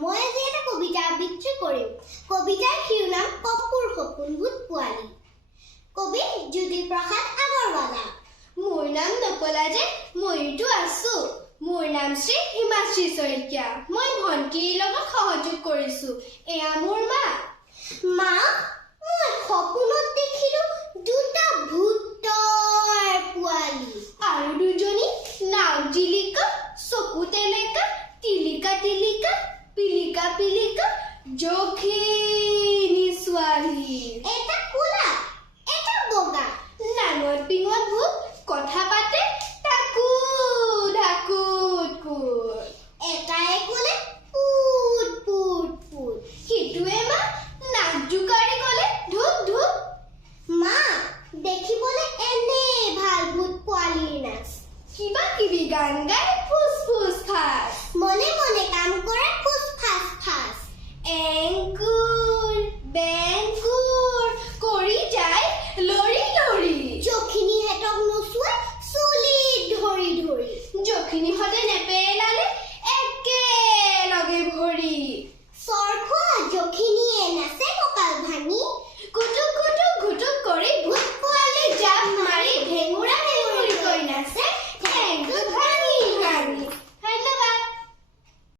মই আজি এটা কবিতা আবৃত্তি কৰিম। কবিতাৰ শিৰোনাম কপুৰ সপোনভূত পোৱালি। কবি জ্যোতিপ্ৰসাদ আগৰৱালা। মোৰ নাম নকলা যে মইতো আছো। মোৰ নাম শ্ৰী হিমাশ্ৰী শইকীয়া। মই ভণ্টিৰ লগত সহযোগ কৰিছো। এয়া মোৰ মা। মা, মই সপোনত দেখিলো দুটা ভূতৰ পোৱালি আৰু দুজনী নাও জিলিকা, চকু টেলেকা, টিলিকা টিলিকা, পিলিকা পিলিকা, জখিনী ছোৱালী। এটা কোলা, এটা বগা, নাঙত পিঙত